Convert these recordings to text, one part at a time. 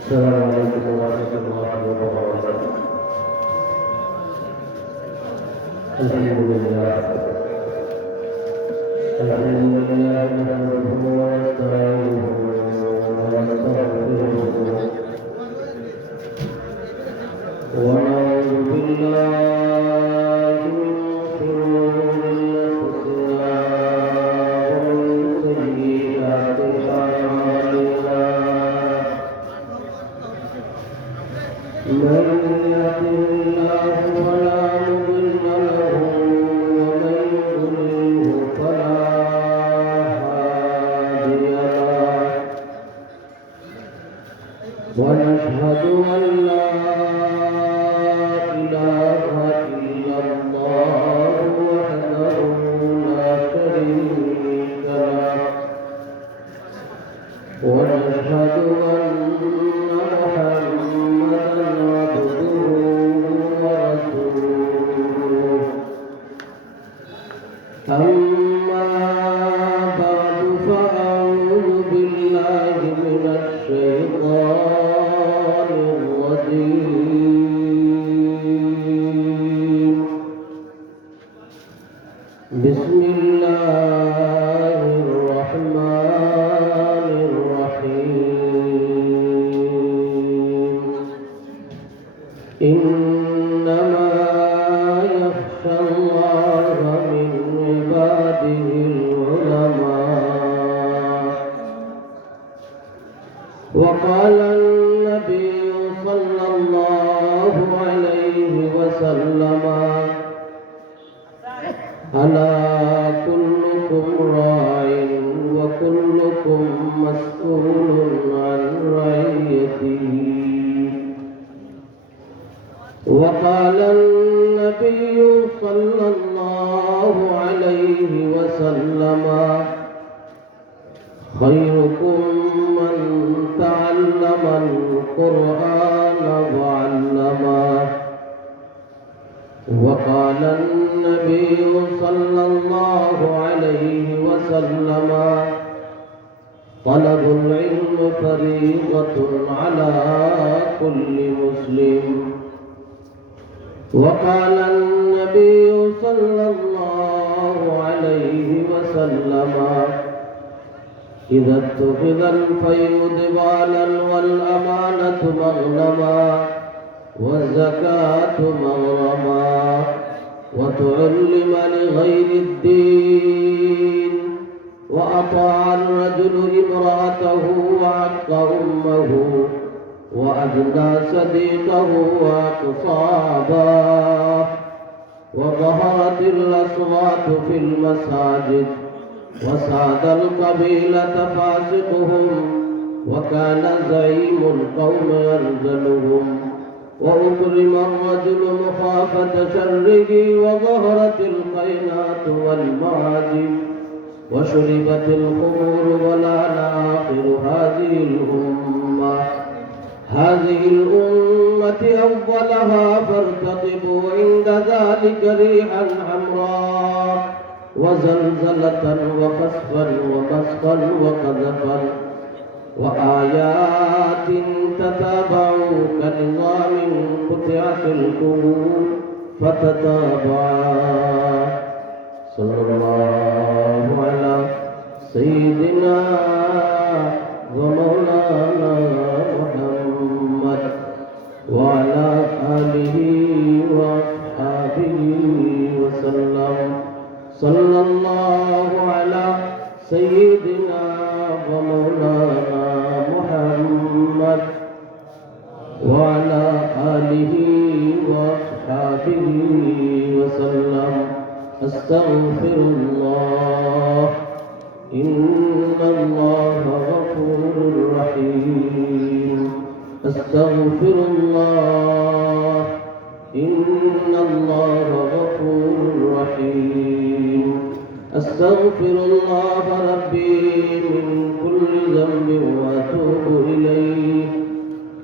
السلام عليكم ورحمة الله وبركاته. الحمد لله نحمده ونستعينه ونستغفره ونعوذ بالله من شرور أنفسنا ومن سيئات أعمالنا. من يهده الله فلا مضل له ومن يضلله فلا هادي له. ونشهد أن لا إله إلا الله وحده لا شريك له. ونشهد أن محمدا عبده ورسوله. أما بعد فأعوذ بالله من الشيطان الرجيم. بسم الله الرحمن الرحيم. إنما يخشى الله من عباده العلماء. وقال النبي صلى الله عليه وسلم: ألا كلكم راع وكلكم مسؤول عن رعيته. وقال النبي صلى الله عليه وسلم: خيركم من تعلم القرآن وعلمه. وقال النبي صلى الله عليه وسلم: طلب العلم فريضة على كل مسلم. وقال النبي صلى الله عليه وسلم: إذا اتخذ الفيء دبالا والأمانة مغنما والزكاة مغرما وتعلم لغير الدين وأطاع الرجل امرأته وعق أمه وأدنى صديقه وأقصابه وظهرت الأصوات في المساجد وساد القبيلة فاسقهم وكان زعيم القوم يرجلهم وأكرم الرجل مخافة شره وظهرت القينات والمعازف وشربت الخمور ولعن آخر هذه الأمة أولها فارتقبوا عند ذلك ريحا حمراء وزلزلة وخسفا ومسخا وقذفا وآيات تتابع كنظام قطع سلكه فتتابعا. صلى الله على سيدنا ومولانا محمد وعلى آله وأصحابه وسلم. صلى الله على سيدنا ومولانا محمد وعلى آله وأصحابه وسلم. أستغفر الله إن الله غفور رحيم. أستغفر الله إن الله غفور رحيم. أستغفر الله ربي من كل ذنب وأتوب إليه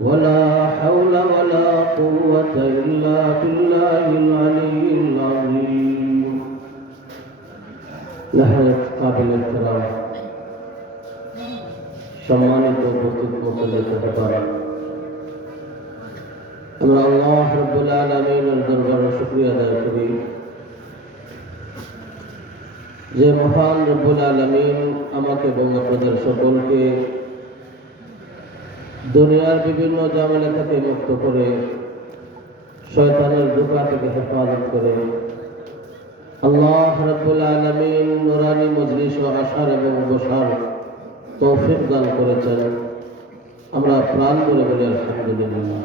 ولا حول ولا قوة إلا بالله العلي العظيم. نهاية قابل احترام সম্মানিত উপস্থিত মুসল্লি সাহেবান আমরা আল্লাহ রাব্বুল আলামিনের দরবারে শুকরিয়া আদায় করি যে মহান রব্বুল আলামিন আমাকে এবং আপনাদের সকলকে দুনিয়ার বিভিন্ন ঝামেলা থেকে মুক্ত করে শয়তানের ধোঁকা থেকে হেফাজত করে আল্লাহ রাব্বুল আলামিন নুরানি মজলিস ও আসার এবং বসার তৌফিক দান করেছেন। আমরা প্রাণ করে বলি আলহামদুলিল্লাহ।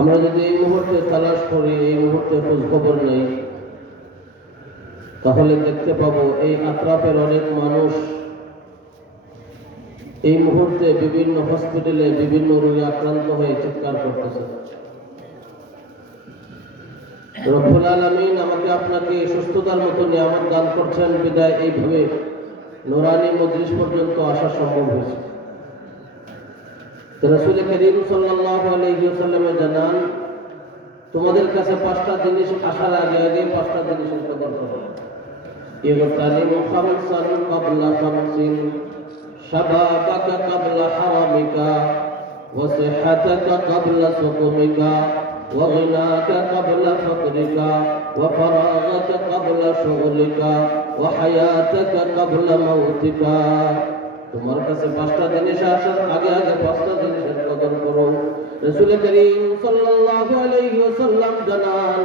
আমরা যদি এই মুহূর্তে তালাশ করি, এই মুহূর্তে খোঁজ খবর নেই, তাহলে দেখতে পাবো এই আত্রাফের অনেক মানুষ এই মুহূর্তে বিভিন্ন হসপিটালে বিভিন্ন রোগে আক্রান্ত হয়ে চিৎকার করতেছে। রব্বুল আলামিন আমাকে আপনাকে সুস্থতার মতো নিয়ামত দান করছেন বিদায় এইভাবে নুরানি মজলিস পর্যন্ত আসা সম্ভব হয়েছে। রাসূল করিম সাল্লাল্লাহু আলাইহি ওয়াসাল্লাম জানান, তোমাদের কাছে পাঁচটা জিনিস আসার আগে আগে পাঁচটা জিনিসের কদর করো। ইগতানিমু খামসান ক্বাবলা খামসিন, শাবাবাকা ক্বাবলা হারামিকা, ওয়া সিহহাতাকা ক্বাবলা সুকুমিকা, ওয়া গিনাকা ক্বাবলা ফাকরিকা, ওয়া ফারাগাকা ক্বাবলা শুগলিকা, ওয়া হায়াতাকা ক্বাবলা মাউতিকা। তোমার কাছে পাঁচটা জিনিস আসার আগে আগে পাঁচটা জিনিসের কদর করো। রাসূল করিম সাল্লাল্লাহু আলাইহি ওয়াসাল্লাম জানান,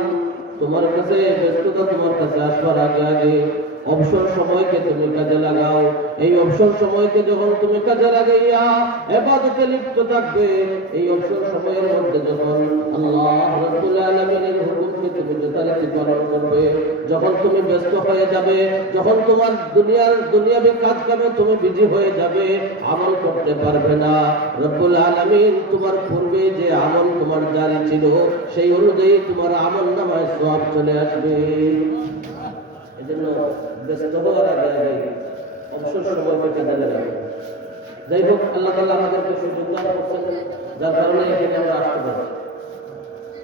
তোমার কাছে ব্যস্ততা তোমার কাছে আসবার আগে আগে অবসর সময়কে তুমি কাজে লাগাও। এই অবসর সময়কে যখন তুমি কাজে লাগাইয়া ইবাদতে লিপ্ত থাকবে, এই অবসর সময়ের মধ্যে যখন আল্লাহ রাব্বুল আলামিনের হুকুমকে তুমি যথারীতি পালন করবে, যখন তুমি ব্যস্ত হয়ে যাবে, যখন তোমার দুনিয়াবি কাজ কামে তুমি বিজি হয়ে যাবে, আমল করতে পারবে না, রব্বুল আলামিন তোমার পূর্বে যে আমল তোমার জারি ছিল সেই অনুযায়ী তোমার আমল নামায় সওয়াব চলে আসবে। এজন্য ব্যস্ত হওয়ার আগে আগে অবসর সময়কে কাজে লাগাবে। যাই হোক, আল্লাহ তাআলা আমাদেরকে সুযোগ দান করছেন, যার কারণে এখানে আমরা আসতে পারছি।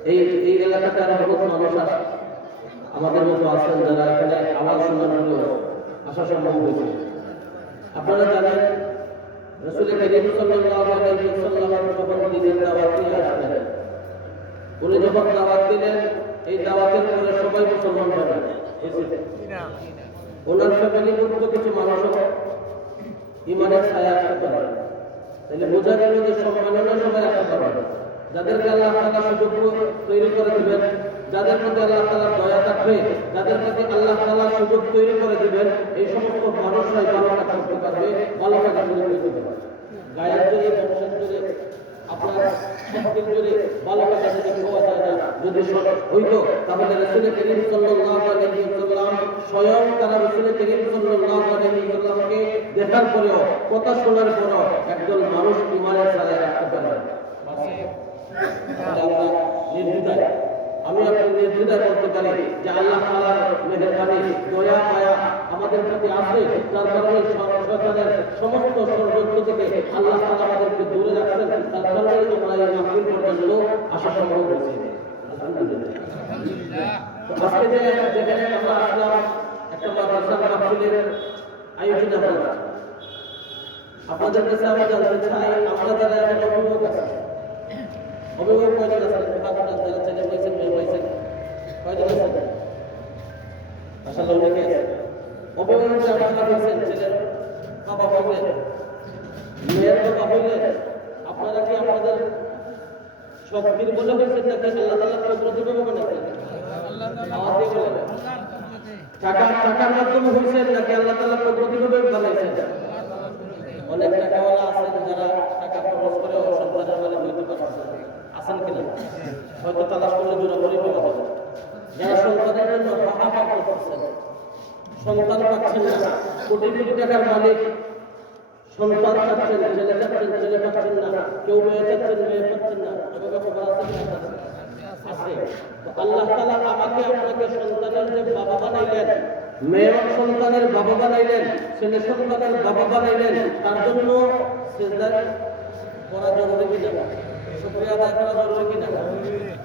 এই এলাকাতে আরো বহুত মানুষ আছে আমাদের মতো আছেন যারা এখানে আওয়াজ শোনার জন্য আসা সম্ভব হয়েছে। আপনারা জানেন, রাসূল করিম সাল্লাল্লাহু আলাইহি ওয়াসাল্লাম যখন দিনের দাওয়াত নিয়ে আসলেন, উনি যখন দাওয়াত দিলেন, এই দাওয়াতের পরে সবাই মুসলমান হলেন। ওনার ফ্যামিলিভুক্ত কিছু মানুষও ইমানের ছায়া আসতে পারে, তাহলে বোঝা গেল যে সম্মাননা সবাই আসতে পারে। যাদেরকে আল্লাহ তাআলা সুযোগ তৈরি করে দিবেন, যাদের প্রতি আল্লাহ তাআলা দয়া থাকবে, যাদের প্রতি আল্লাহ তাআলা সুযোগ তৈরি করে দিবেন, এই সমস্ত মানুষরাই ভালো কাজ করতে পারবে, ভালো কাজ করতে পারবে। গায়ের জোরে, বংশের জোরে, আপনার শক্তির জোরে ভালো কাজ যদি পাওয়া যায় না, যদি হইতো, তাহলে রাসূল করিম সাল্লাল্লাহু আলাইহি ওয়াসাল্লাম স্বয়ং তারা রাসূল করিম সাল্লাল্লাহু আলাইহি ওয়াসাল্লামকে দেখার পরেও, কথা শোনার পরেও একজন মানুষ ইমানের ছায়ায় রাখতে পারে। আমি আপনি নির্দ্বিধায় করতে পারি যে আল্লাহ তাআলার মেহেরবানি, দয়া মায়া আমাদের প্রতি আছে, যার কারণে শয়তানের সমস্ত ষড়যন্ত্র থেকে আল্লাহ তাআলা আমাদেরকে দূরে রাখছেন। তার কারণে আমরা এই মাহফিল পর্যন্ত আসা সম্ভব হয়েছে। আলহামদুলিল্লাহ। আজকে যেখানে আমরা আসলাম, একটা মাদ্রাসার মাহফিলের আয়োজন আমরা, আপনাদের কাছে আমি জানতে চাই, আমরা যারা এখানে অভিভাবক আছি, অভিভাবক কয়জন আছেন? আপনারা যারা ছেলে হয়েছেন, মেয়ে হয়েছেন, কয়জন আছেন? আসলে অনেকে আছে। অভিভাবক যারা হয়েছেন, ছেলের বাবা হইলেন, মেয়ের বাবা হইলেন, আপনারা কি আপনাদের শক্তির বলে হয়েছেন নাকি আল্লাহ তাআলা প্রতিভাবে বানাইছেন? আওয়াজ দিয়ে বলেন। টাকার মাধ্যমে হয়েছেন নাকি আল্লাহ তাআলা প্রতিভাবে বানাইছেন? অনেক টাকাওয়ালা আছেন যারা টাকা খরচ করে সন্তানের মালিক হইতে পারছেন, আছেন কিনা? হয়তো তালাশ করলে জোরাবরি পাওয়া যাবে। যারা সন্তানের জন্য হাহাকার করতেছেন, সন্তান পাচ্ছেন না, কোটি কোটি টাকার মালিক, সন্তান চাচ্ছেন, ছেলে চাচ্ছেন, ছেলে পাচ্ছেন না, কেউ মেয়ে চাচ্ছেন, মেয়ে পাচ্ছেন না, এভাবে খবর আছে না? আছে। তো আল্লাহ তাআলা আমাকে আপনাকে সন্তানের যে বাবা বানাইলেন, মেয়ে সন্তানের বাবা বানাইলেন, ছেলে সন্তানের বাবা বানাইলেন, তার জন্য সিজদা করা জরুরি কিনা? শুকরিয়া আদায় করা জরুরি কিনা?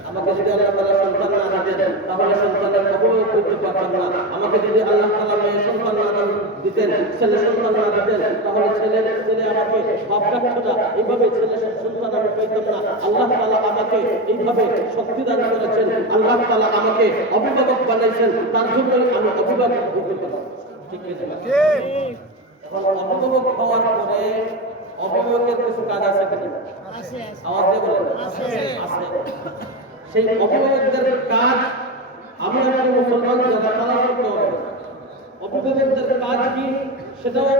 আমাকে যদি আল্লাহ তাআলা সন্তান না দিতেন, তাহলে সন্তানের অবয়ব করতে পারতাম না। আমাকে যদি আল্লাহ তাআলা মেয়ে সন্তান না দিতেন, ছেলে সন্তানরা দিতেন, তাহলে ছেলে আমাকে বাপ রাখতো না, এইভাবে ছেলে সন্তান আমি পাইতাম না। আল্লাহ তাআলা আমাকে এইভাবে শক্তি দান করেছেন, আল্লাহ তাআলা আমাকে অভিভাবক বানাইছেন, তার জন্যই আমি অভিভাবক হতে পারি। ঠিক আছে? এখন অভিভাবক হওয়ার পরে অভিভাবকের কিছু কাজ আছে কিনা? আওয়াজ দিয়ে বলেন। আছে। সেই অভিভাবকদের কাজ আমি আপনি মুসলমান যারা তারা করতে হবে। অভিভাবকদের কাজ কি সেটাও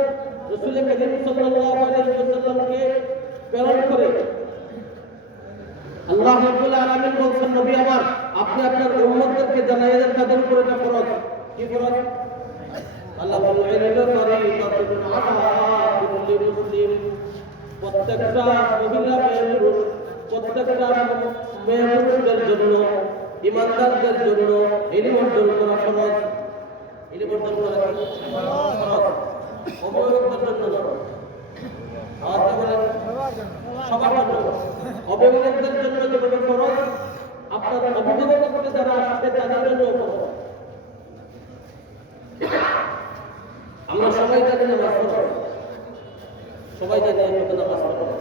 রাসূল করিম সাল্লাল্লাহু আলাইহি ওয়াসাল্লামকে প্রেরণ করে আল্লাহ রাব্বুল আলামিন বলেন, নবী আমার আপনি আপনার উম্মতদেরকে জানাইয়ে দেন তাদের উপর এটা ফরজ। কি ফরজ? আল্লাহ বলেন এটা ফরীদাতুন আলা কুল্লি মুসলিম, প্রত্যেকটা মহিলা পুরুষ, প্রত্যেকটা মেয়ে পুরুষদের জন্য, ইমানদারদের জন্য ইলম অর্জন করা ফরজ। ইলম অর্জন করা ফরজ, অভিভাবকদের জন্য নয়। আওয়াজ বলেন সবার জন্য। অভিভাবকদের জন্য যেভাবে ফরজ, আপনার অভিভাবকত্বে যারা আসবে তাদের জন্য ফরজ। আমরা সবাই জানি নামাজ পড়া, সবাই জানি একটা নামাজ পড়া,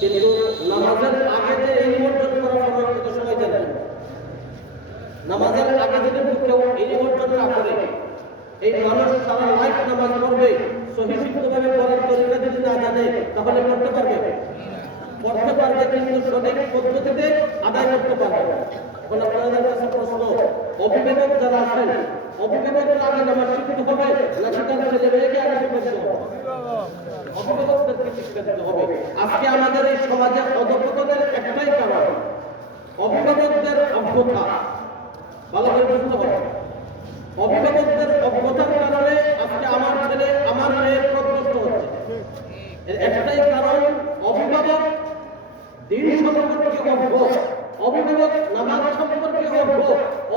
কিন্তু নামাজের আগে যে ইলম অর্জন করা ফরজ এটা সবাই জানে। নামাজের আগে যদি কেউ ইলম অর্জন না করে, এই মানুষ সারা লাইফ নামাজ পড়বে, সহিষ্ণুভাবে পড়ার তরিকা যদি না জানে তাহলে পড়তে পারবে কিন্তু সঠিক পদ্ধতিতে আদায় করতে পারবে। এখন আপনাদের কাছে প্রশ্ন, অভিভাবক যারা আছেন, অভিভাবকরা আগে নামাজ শিখতে হবে নাকি তার ছেলে মেয়েকে আগে শিখতে হবে? অভিভাবকদেরকে শিক্ষা দিতে হবে। আজকে আমাদের এই সমাজে অধঃপতনের একটাই কারণ, অভিভাবকদের অজ্ঞতা। ভালো করে বুঝতে হবে, অভিভাবকদের অজ্ঞতার কারণে আজকে আমার ছেলে আমার মেয়ে পথভ্রষ্ট হচ্ছে। এর একটাই কারণ, অভিভাবক দিন সম্পর্কে অজ্ঞ, অভিভাবক নামাজ সম্পর্কে অজ্ঞ,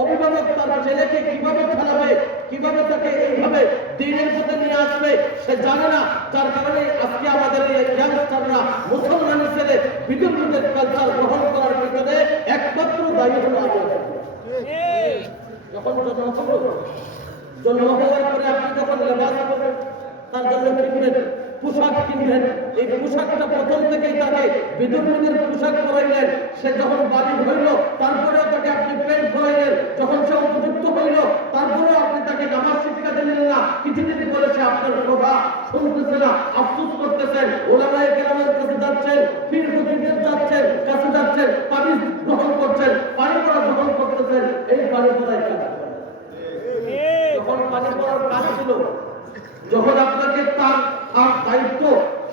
অভিভাবক তার ছেলেকে কিভাবে খেলাবে, কিভাবে তাকে এইভাবে দিনের পথে নিয়ে আসবে সে জানে না। যার কারণে আজকে আমাদের এই ইয়াংস্টাররা মুসলমান ছেলে বিধর্মীদের কালচার গ্রহণ করার পিছনে একমাত্র দায়ী হলো আমি। যখন জন্ম হওয়ার পরে আপনি যখন লেবাস করবেন, তার জন্য কিনবেন, পোশাক কিনবেন, এই পোশাকটা প্রথম থেকেই তাকে বিধর্মীদের পোশাক পরাইলেন। সে যখন বাড়ি হইল তারপরেও তাকে আপনি প্যান্ট পরাইলেন। যখন সে উপযুক্ত হইল তারপরেও আপনি তাকে নামাজ শিক্ষা দিলেন না। কিছুদিন পরে সে আপনার কথা শুনতেছে না, আফসোস করতেছেন, ওলামায়ে কেরামের কাছে যাচ্ছেন, পীর ফকিরদের যাচ্ছেন, কাছে যাচ্ছেন, পানি গ্রহণ করছেন, পানি পড়া গ্রহণ করতেছেন। এই পানি পড়াই কাজ, যখন পানি পড়ার কাজ ছিল, যখন আপনাকে তার দায়িত্ব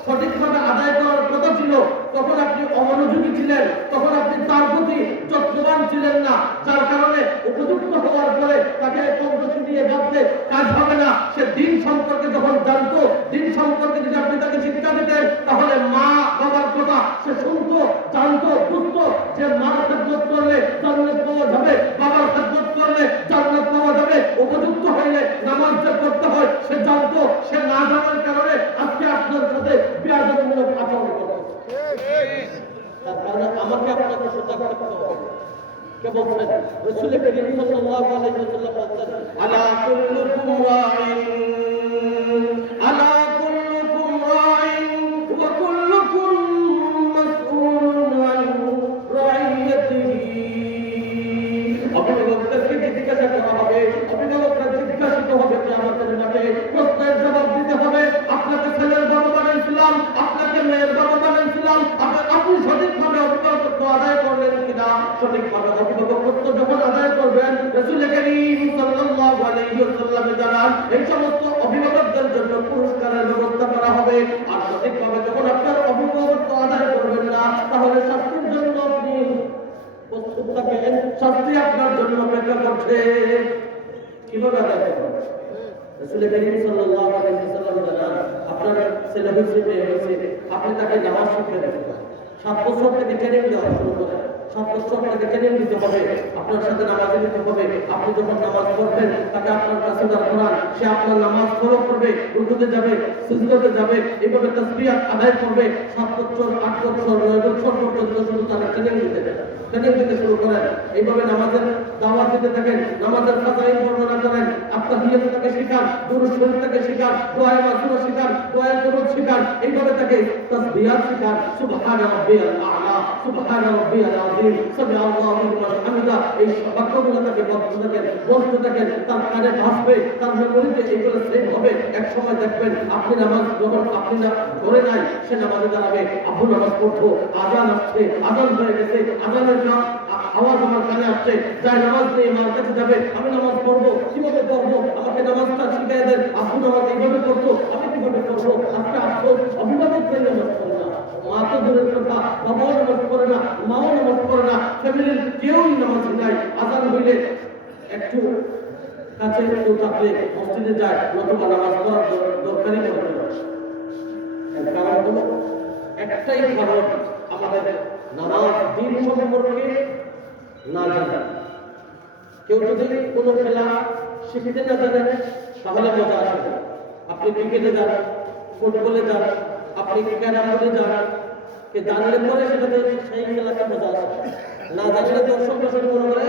সঠিকভাবে আদায় করার কথা ছিল, তখন আপনি অমনোযোগী ছিলেন, তখন আপনি তার প্রতি যত্নবান ছিলেন না। যার কারণে উপযুক্ত হওয়ার পরে তাকে পদ্ধতি দিয়ে ভাবতে কাজ হবে না। সে দিন সম্পর্কে যখন জানতো, দিন সম্পর্কে যদি আপনি তাকে শিক্ষা দিতেন, তাহলে মা বাবার কথা সে শুনতো, জানতো, বুঝতো যে মার খেদমত করলে জান্নাত পাওয়া যাবে, বাবার খেদমত করলে জান্নাত পাওয়া যাবে। উপযুক্ত হইলে নামাজ যে পড়তে হয় সে জানতো। সে না জানার কারণে আজকে আপনার সাথে বেয়াদবিমূলক আচরণ করে। তার কারণে আমাকে আপনাকে সজাগ থাকতে হবে। কে বলছেন? রাসূল করিম সাল্লাল্লাহু আলাইহি ওয়াসাল্লাম বলেন, আলা কুল্লুকুম রাইন, আলা কুল্লুকুম রাইন ওয়া কুল্লুকুম মাসউলুন আন রাইয়াতিহি। অভিভাবকদেরকে জিজ্ঞাসা করা হবে, অভিভাবকরা জিজ্ঞাসিত হবে কিয়ামতের মাঠে, প্রশ্নের জবাব দিতে হবে। আপনাকে ছেলের বাবা বানাইছিলাম, আপনাকে মেয়ের বাবা বানাইছিলাম, আপনি সঠিকভাবে অভিভাবকত্ব আদায় করলেন কিনা? সঠিকভাবে অভিভাবকত্ব যখন আদায় করবেন, রাসূল করিম সাল্লাল্লাহু আলাইহি ওয়াসাল্লাম জানান এই সমস্ত অভিভাবকদের জন্য পুরস্কারের ব্যবস্থা করা হবে। আর সঠিকভাবে যখন আপনার অভিভাবকত্ব আদায় করবেন না, তাহলে শাস্তির জন্য আপনি প্রস্তুত থাকেন। শাস্তি আপনার জন্য অপেক্ষা করছে। কিভাবে আদায় করবেন? রাসূল করিম সাল্লাল্লাহু আলাইহি ওয়াসাল্লাম জানান, আপনার ছেলে হয়েছে, মেয়ে হয়েছে, আপনি তাকে নামাজ শিখিয়ে দেবেন। 7 বছর থেকে ট্রেনিং দেওয়া শুরু করেন। 7 বছর থেকে ট্রেনিং দিতে হবে, আপনার সাথে নামাজ দিতে হবে। আপনি যখন নামাজ পড়বেন তাকে আপনার কাছে দাঁড় করান, সে আপনার নামাজ ফলো করবে, রুকুতে যাবে, সিজদাতে যাবে, এইভাবে তাসবিহ আদায় করবে। 7 বছর, 8 বছর, 9 বছর পর্যন্ত শুধু তারা ট্রেনিং দিতে দেন, ট্রেনিং দিতে শুরু করেন। এইভাবে নামাজের দাওয়াত দিতে থাকেন, নামাজের ফাজাইল বর্ণনা করেন। আত্তাহিয়াতটাকে শিখান, দুরূদ শরীফটাকে শিখান, দোয়ায়ে মাসুরা শিখান, দোয়ায়ে দুরূদ শিখান, এইভাবে তাকে তাসবিহাত শিখান, সুবহান রাব্বিয়াল আ'লা, সুবহান রাব্বিয়াল আযীম, সামি আল্লাহু লিমান হামিদা, এই বাক্যগুলো তাকে বলতে থাকেন, তার কানে ভাসবে, তার মেমোরিতে এগুলো সেভ হবে। এক সময় দেখবেন আপনি নামাজ যখন আপনি না ধরে নাই, সে নামাজে দাঁড়াবে, আবু নামাজ পড়তো, আজান আসছে, আজান হয়ে গেছে, আজানের আওয়াজ আমার কানে আসছে, যাই নামাজ নিয়ে মার কাছে যাবে, আমি নামাজ পড়বো, কিভাবে পড়বো, আমাকে নামাজটা শিখিয়ে দেন, আবু নামাজ এইভাবে পড়তো, আমি কিভাবে পড়বো, আজকে আসবো অভিভাবক হয়ে নামাজ পড়ে না, মা তো দূরের কথা, বাবাও নামাজ পড়ে না, মাও নামাজ পড়ে না, ফ্যামিলির কেউই নামাজ নাই। আজান হইলে একটু কাছে কেউ থাকলে মসজিদে যায়, নতুবা নামাজ পড়ার দরকারই পড়ে না। কারণ হলো একটাই কারণ, আমাদের নামাজ দিন সম্পর্কে না জানা। কেউ যদি কোনো খেলা শিখতে না জানে তাহলে মজা আসবে। আপনি ক্রিকেটে যান, ফুটবলে যান, আপনি ক্যারামে যান, কে জানলে পরে সেটাতে সেই খেলাতে মজা আসবে। না জানলে দর্শক মনে করে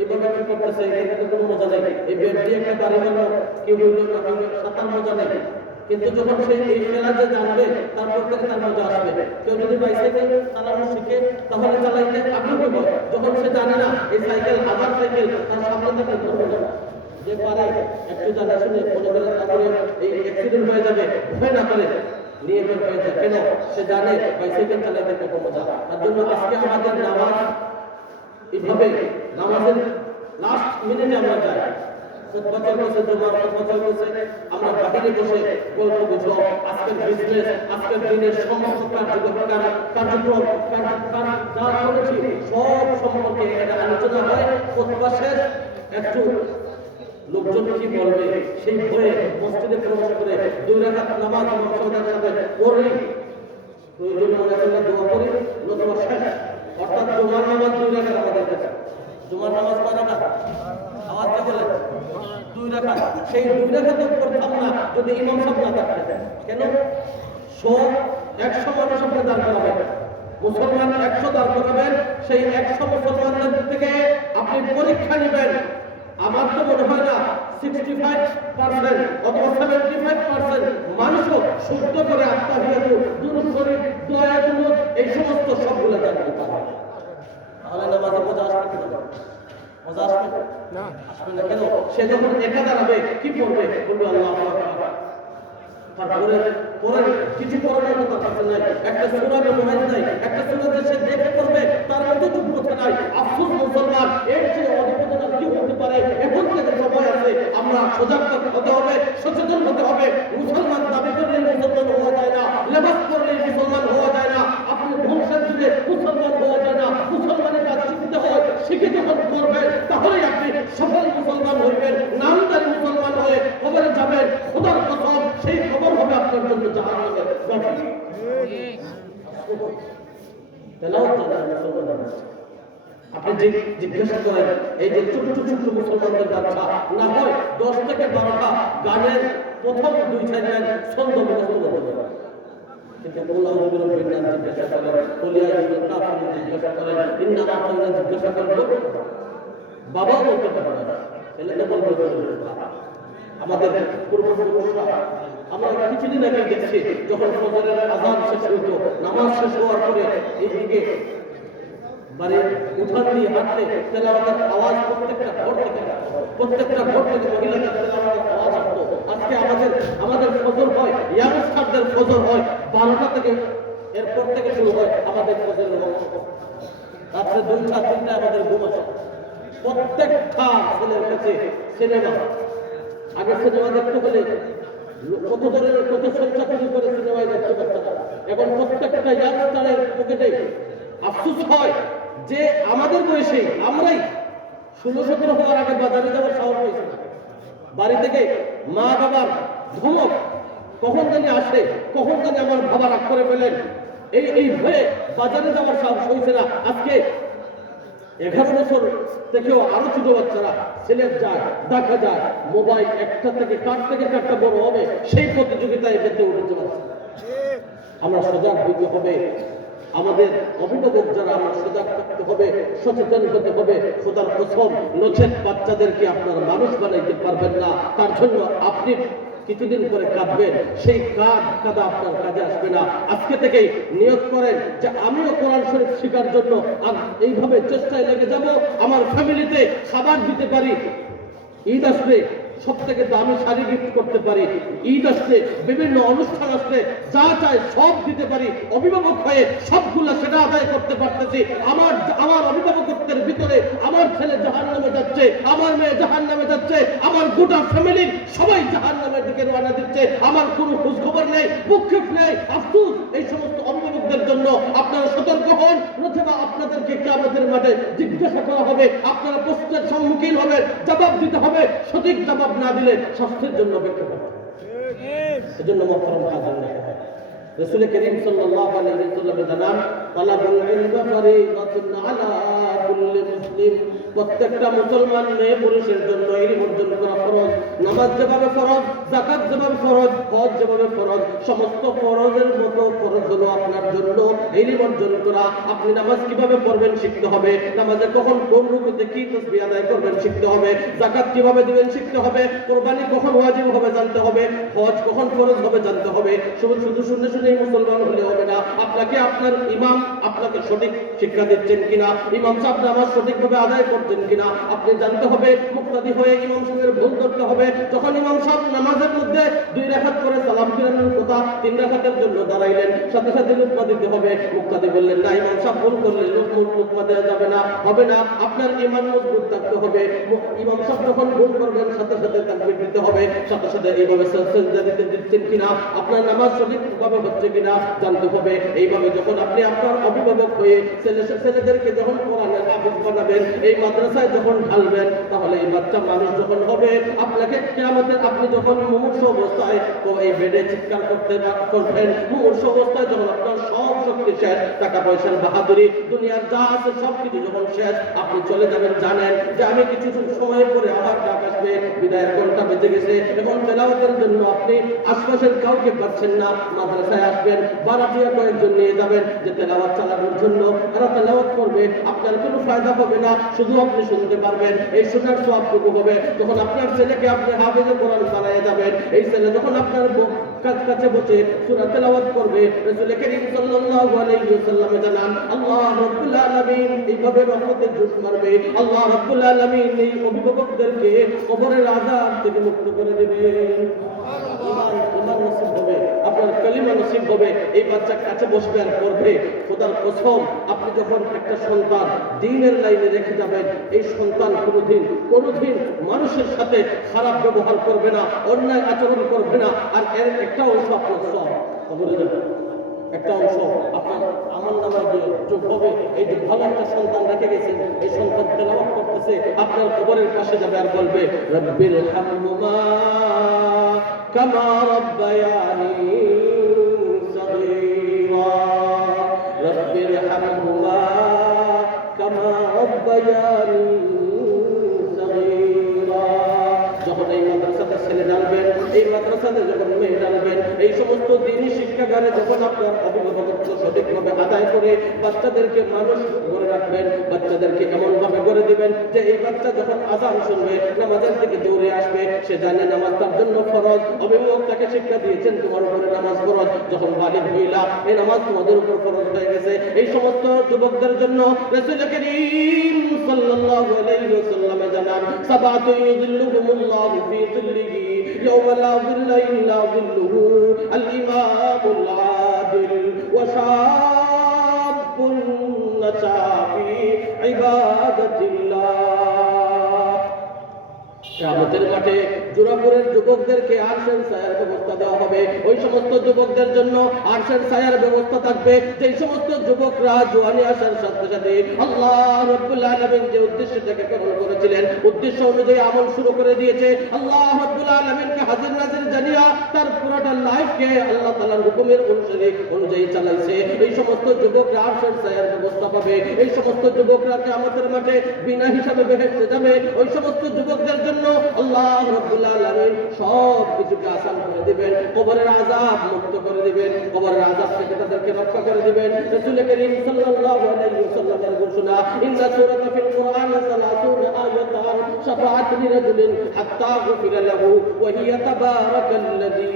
এইভাবে কি করতেছে, এখানে কোনো মজা নেই, এই ব্যাট দিয়ে একটা গাড়ি বানানো, কেউ হইল না হইল, সাঁতার মজা নেই। কিন্তু যখন সে এই খেলা যে জানবে তারপর থেকে তার মজা আসবে। কেউ যদি বাইসাইকেল চালানো শিখে তাহলে চালাইতে আগ্রহ হবে। যখন সে জানে না এই সাইকেল হাজার সাইকেল তার সামনে থেকে ধরবে না, যে পারে একটু জানা শুনে মনে করে তারপরে এই অ্যাক্সিডেন্ট হয়ে যাবে, ভয় না করে নিয়ে বের হয়ে যায়। কেন? সে জানে বাইসাইকেল চালাইতে কত মজা। তার জন্য আজকে আমাদের নামাজ এইভাবে, নামাজের লাস্ট মিনিটে আমরা যাই, আমরা বাহিরে বসে গল্প গুজব, আজকের বিজনেস, আজকের দিনের সমস্ত কার্যক্রম যা করেছি সব সম্পর্কে আলোচনা হয়। প্রতিভা শেষ, একটু লোকজন কি বলবে সেই ভয়ে মসজিদে প্রবেশ করে 2 রাকাত নামাজ মুসলমানদের সাথে পড়ি, প্রয়োজন মনে করলে দোয়া করি, নতুবা শেষ। অর্থাৎ জুমার নামাজ 2 রাকাত আমাদের কাছে। জুমার নামাজ কয় রাকাত? আওয়াজটা বলেন। 2 রাকাত। সেই 2 রাকাত পড়তাম না যদি ইমাম সাহেব না থাকতেন। কেন? 100 মানুষ আপনি দাঁড় করাবেন, মুসলমান 100 দাঁড় করাবেন, সেই 100 মুসলমানদের থেকে আপনি পরীক্ষা নেবেন। আমার তো মনে হয় না 65% অথবা 75% মানুষও শুদ্ধ করে আত্মাহিয়াতু, দুরূদ শরীফ, দোয়া দুরূদ এই সমস্ত সবগুলো জানতে পারে। তাহলে নামাজে মজা আসবে কি না? মজা আসবে না? আসবে না। কেন? সে যখন একা দাঁড়াবে কি পড়বে? বলবে আল্লাহু আকবার। তারপরে কিছু পড়ার মতো কাছে নাই, একটা সূরা মেমোরাইজ নাই, একটা সূরা যে সে দেখে পড়বে তার মতো যোগ্যতা নাই। আফসোস মুসলমান, এর চেয়ে অধিকতর কি হতে পারে? এখন থেকে সময় আছে, আমরা সজাগ হতে হবে, সচেতন হতে হবে। মুসলমান দাবি করলে মুসলমান হওয়া যায় না, লেবাস করলে মুসলমান হওয়া যায় না, আপনি ধ্বংসের যুগে মুসলমান হওয়া যায় না। মুসলমানের কাজ শিখতে হয়, শিখে যখন করবেন তাহলেই আপনি সফল মুসলমান হইবেন, নামদারি মুসলমান হয়ে খবরে যাবেন। খোদার কসম, সেই খবর হবে আপনার জন্য জাহান্নামের গঠন। আপনি জিজ্ঞাসা করেন, এই যে ছোট ছোট মুসলমানদের বাচ্চা না হয় 10 থেকে 12টা গানের প্রথম 2-4 লাইন ছন্দ মুখস্থ করতে পারে, কিন্তু জিজ্ঞাসা করেন, জিজ্ঞাসা করেন, জিজ্ঞাসা করেন, বাবাও বলতে পারে না, ছেলেকে বলতে আমাদের পূর্বপুরুষরা, আমরা কিছুদিন আগে দেখছি যখন ফজরের আযান শেষ হইতো, নামাজ শেষ হওয়ার পরে এইদিকে বাড়ির উঠান দিয়ে হাঁটতে তেলাওয়াতের আওয়াজ প্রত্যেকটা ঘর থেকে মহিলাদের তেলাওয়াতের আওয়াজ আসতো। আজকে আমাদের ফজর হয়, ইয়াংস্টারদের ফজর হয় 12টা থেকে, এরপর থেকে শুরু হয় আমাদের ফজরের ওয়াক্ত। রাত্রে 2টা 3টা আমাদের ঘুম আসে। প্রত্যেকটা ছেলের কাছে সিনেমা। আগে সিনেমা দেখতে হলে কত স্বেচ্ছাসেবী করে সিনেমায় দেখতে পারত না, এখন প্রত্যেকটা ইয়াংস্টারের পকেটে। আফসোস হয় যে আমাদের বয়সে আমরাই 16-17 হওয়ার আগে বাজারে যাওয়ার সাহস পাইছি না। বাড়ি থেকে মা বাবার ধমক কখন জানি আসে, কখন জানি আমার বাবা রাগ করে ফেলেন, এই ভয়ে বাজারে যাওয়ার সাহস হয়েছে না। আজকে 11 বছর থেকেও আরো ছোট বাচ্চারা সিলেট যায়, দেখা যায় মোবাইল একটা থেকে কাঠটা বড় হবে, সেই প্রতিযোগিতায় যেতে উঠেছে। আমরা সজাগ হইতে হবে। আমাদের অভিভাবক যারা আমরা সজাগ থাকতে হবে, সচেতন হতে হবে। খোদার কসম, নচেত বাচ্চাদেরকে আপনার মানুষ বানাইতে পারবেন না। তার জন্য আপনি কিছুদিন পরে কাঁদবেন, সেই কাঁদা আপনার কাজে আসবে না। আজকে থেকেই নিয়ত করেন যে আমিও কোরআন শরীফ শেখার জন্য এইভাবে চেষ্টায় লেগে যাব, আমার ফ্যামিলিতে খাবার দিতে পারি। ঈদ আসবে, সব থেকে দামি শাড়ি গিফট করতে পারি। ঈদ আসলে, বিভিন্ন অনুষ্ঠান আসলে যা চাই সব দিতে পারি। অভিভাবক হয়ে সবগুলো সেটা আদায় করতে পারতেছি। আমার অভিভাবকত্বের ভিতরে আমার ছেলে জাহান্নামে যাচ্ছে, আমার মেয়ে জাহান্নামে যাচ্ছে, আমার গোটা ফ্যামিলির সবাই জাহান্নামের দিকে রওনা দিচ্ছে। আমার কোনো খোঁজ খবর নেই, মুখ্যুপ নেই। আফসোস, এই সমস্ত অভিভাবকদের জন্য আপনারা সতর্ক হন, নতুবা আপনাদেরকে কিয়ামতের মাঠে জিজ্ঞাসা করা হবে, আপনারা প্রশ্নের সম্মুখীন হবেন, জবাব দিতে হবে। সঠিক জবাব না দিলে শাস্তির জন্য অপেক্ষা করবে। এজন্য মুহতারাম হাজিরিন, রাসূল করিম সাল্লাল্লাহু আলাইহি ওয়াসাল্লাম জানান, তালাবুল ইলমি ফরিদাতুন আলা কুল্লি মুসলিম। প্রত্যেকটা মুসলমান মেয়ে পুরুষের জন্য ইলম অর্জন করা ফরজ। নামাজ যেভাবে ফরজ, যাকাত যেভাবে ফরজ, হজ যেভাবে ফরজ, সমস্ত ফরজের মতো ফরজ হলো আপনার জন্য ইলম অর্জন করা। আপনি নামাজ কিভাবে পড়বেন শিখতে হবে, নামাজে কখন কোন রুকুতে কি তাসবিহ আদায় করবেন শিখতে হবে, যাকাত কিভাবে দিবেন শিখতে হবে, কুরবানি কখন ওয়াজিব হবে জানতে হবে, হজ কখন ফরজ হবে জানতে হবে। শুধু শুনে শুনে মুসলমান হলে হবে না। আপনাকে আপনার ইমাম আপনাকে সঠিক শিক্ষা দিচ্ছেন কিনা, ইমাম সাহেব নামাজ সঠিকভাবে আদায় করছেন কিনা আপনি জানতে হবে। মুক্তাদি হয়ে ইমাম সাহেবের ভুল ধরতে হবে। যখন ইমাম সাহেব নামাজের মধ্যে 2 রাকাত করে সালাম ফিরানোর কথা, 3 রাকাতের জন্য দাঁড়াইলেন, সাথে সাথে লুকমা দিতে হবে। মুক্তাদি বললেন না, ইমাম সাহেব ভুল করলে লুকমা দেওয়া যাবে না, হবে না। আপনার ঈমান মজবুত থাকতে হবে। ইমাম সাহেব যখন ভুল করবেন সাথে সাথে তাকবীর দিতে হবে, সাথে সাথে এইভাবে সাজদা দিতে দিচ্ছেন কিনা, আপনার নামাজ সঠিকভাবে হচ্ছে কিনা জানতে হবে। এইভাবে যখন আপনি আপনার অভিভাবক হয়ে ছেলেদেরকে যখন কোরআনের হাফেজ বানাবেন, এই মাদ্রাসায় যখন ঢালবেন, তাহলে এই বাচ্চা মানুষ যখন হবে, আপনাকে কিয়ামতের আপনি যখন মুমূর্ষু অবস্থায় এই বেডে চিৎকার করবেন, মুমূর্ষু অবস্থায় যখন আপনার সব শক্তি শেষ, টাকা পয়সার বাহাদুরি, দুনিয়ার যা আছে সবকিছু যখন শেষ, আপনি চলে যাবেন, জানেন যে আমি কিছু সময় পরে আমার ডাক আসবে, বিদায়ের ঘন্টা বেজে গেছে। এবং তেলাওয়াতের জন্য আপনি আশপাশের কাউকে পাচ্ছেন না, মাদ্রাসায় আসবেন, বারাটিয়া কয়েকজন নিয়ে যাবেন যে তেলাওয়াত চালানোর জন্য, তারা তেলাওয়াত করবে, আপনার কোনো ফায়দা হবে না, শুধু আপনি শুনতে পারবেন। এই শোনার সওয়াবটুকু হবে। তখন আপনার ছেলেকে আপনি হাফেজে কোরআন বানায় যাবেন। এই ছেলে যখন আপনার কাছে বসে সূরা তেলাওয়াত করবে, রাসূল করিম সাল্লাল্লাহু আলাইহি ওয়াসাল্লাম জানান, আল্লাহ রাব্বুল আলামিন এইভাবে রহমতের জোশ মারবে, আল্লাহ রাব্বুল আলামিন এই অভিভাবকদেরকে কবরের আযাব থেকে মুক্ত করে দিবেন। ঈমান নসিব হবে, আপনার কালিমা নসিব হবে। এই বাচ্চা কাছে বসবে আর পড়বে। খোদার কসম, আপনি যখন একটা সন্তান দ্বীনের লাইনে রেখে যাবেন, এই সন্তান কোনোদিন মানুষের সাথে খারাপ ব্যবহার করবে না, অন্যায় আচরণ করবে না। আর এর একটা অংশ আপনার সব খবরে যাবে, একটা অংশ আপনার আমল নামায় গিয়ে যোগ হবে। এই যে ভালো একটা সন্তান রেখে গেছেন, এই সন্তান তেলাওয়াত করতেছে, আপনার কবরের পাশে যাবে আর বলবে, রব্বির হামহুমা কামা রাব্বায়ানি সাগীরা, রব্বির হামহুমা কামা রাব্বায়ানি সাগীরা। যখন এই মাদ্রাসাতে ছেলে ডালবেন, এই মাদ্রাসাতে যখন মেয়ে ডালবেন, এই সমস্ত দিনই শিক্ষাগারে যখন আপনার অভিভাবকত্ব সঠিকভাবে আদায় করে বাচ্চাদেরকে মানুষ গড়ে রাখবেন, বাচ্চাদেরকে এমন ভাবে গড়ে দিবেন যে এই বাচ্চা যখন আযান শুনবে, নামাজের দিকে দৌড়ে আসবে, সে জানে নামাজ তার জন্য ফরজ। অভিভাবক তাকে শিক্ষা দিয়েছেন তোমার উপরে নামাজ ফরজ, যখন বালিগ হইলা এই নামাজ তোমাদের উপর ফরজ হয়ে গেছে। এই সমস্ত যুবকদের জন্য রাসূল করিম সাল্লাল্লাহু আলাইহি ওয়াসাল্লাম জানান, সাবাতু ইউযিল্লুহুমুল্লাহু ফি যিল্লিহি ইয়াওমা লা যিল্লা ইল্লা যিল্লুহু, আল ইমামুল আদিল ওয়া শাবুন নাশা ফি ইবাদাতিল্লাহ। কিয়ামতের মাঠে জোড়াপুরের যুবকদেরকে আরশের ছায়ার ব্যবস্থা দেওয়া হবে। ওই সমস্ত যুবকদের জন্য আরশের ছায়ার ব্যবস্থা থাকবে, যে সমস্ত যুবকরা জওয়ানি আসার সাথে সাথে আল্লাহ রাব্বুল আলামিন যে উদ্দেশ্যটাকে পূরণ করেছিলেন, উদ্দেশ্য অনুযায়ী আমল শুরু করে দিয়েছে, আল্লাহ রাব্বুল আলামিনকে হাজির নাজির জানিয়া তার পুরোটা লাইফকে আল্লাহ তাআলার হুকুমের অনুযায়ী চালাইছে, এই সমস্ত যুবকরা আরশের ছায়ার ব্যবস্থা পাবে। এই সমস্ত যুবকরা কিয়ামতের মাঠে বিনা হিসাবে বেহেশতে যাবে। ওই সমস্ত যুবকদের জন্য আল্লাহ রাব্বুল রব্বুল আলামিন সব কিছুকে আসান করে দিবেন, কবরের আযাব মুক্ত করে দিবেন, কবরের আযাব থেকে তাদেরকে রক্ষা করে দিবেন। রাসূল করিম সাল্লাল্লাহু আলাইহি ওয়াসাল্লামের ঘোষণা, ইন্না সূরাতা ফিল কুরআন 30 আয়াতান শাফাআত লিরাজুলিন হাত্তা গুফিরা লাহু ওয়া হিয়া তাবারাকাল্লাযী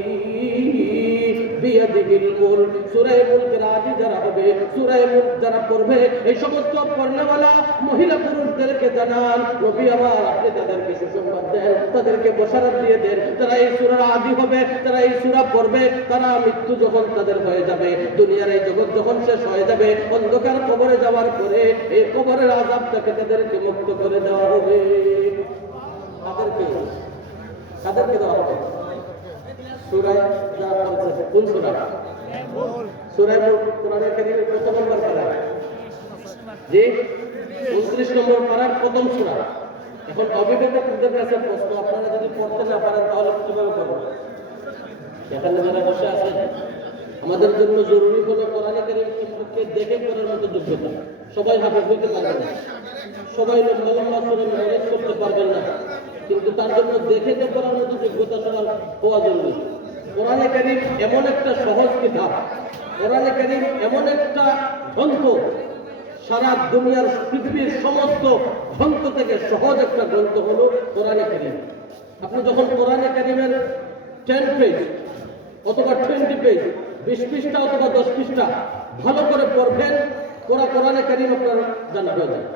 বিয়াদিহিল মুলক। সূরা মুলকের আদি যারা হবে, সূরা মুলক যারা পড়বে, এই সমস্ত পড়নেওয়ালা মহিলা পুরুষদেরকে জানান, নবী আমার আপনি তাদেরকে সুসংবাদ দেন, তাদেরকে বশারত দিয়ে দেন, তারা এই সূরার আদি হবে, তারা এই সূরা পড়বে, তারা মৃত্যু যখন তাদের হয়ে যাবে, দুনিয়ার এই জগৎ যখন শেষ হয়ে যাবে, অন্ধকার কবরে যাওয়ার পরে এই কবরের আযাব থেকে তাদেরকে মুক্ত করে দেওয়া হবে। তাদেরকে তাদেরকে দেওয়া হবে সূরা যারা পড়ছে, কোন সূরা? সূরা মুলক কোরআনের কারিমের কত নম্বর পারা? জি 29 নম্বর পারার প্রথম সূরা। এখন অভিভাবকদের কাছে প্রশ্ন, আপনারা যদি পড়তে না পারেন তাহলে কিভাবে পড়বেন? এখানে যারা বসে আছেন, আমাদের জন্য জরুরি হলো কোরআনে কারিমকে দেখে পড়ার মতো যোগ্যতা। সবাই হাফেজ হইতে পারবে না, সবাই লম্বা লম্বা সূরা মেমোরাইজ করতে পারবেন না, কিন্তু তার জন্য দেখে পড়ার মতো যোগ্যতা সবার হওয়া জরুরি। কোরআনে কারিম এমন একটা সহজ কিতাব, কোরআনে কারিম এমন একটা গ্রন্থ, সারা দুনিয়ার পৃথিবীর সমস্ত গ্রন্থ থেকে সহজ একটা গ্রন্থ হলো কোরআনে কারিম। আপনি যখন কোরআনে কারিমের 10 পেজ অথবা 20 পেজ, 20 পৃষ্ঠা অথবা 10 পৃষ্ঠা ভালো করে পড়বেন, কোরআনে কারিম আপনার জানা হয়ে যায়।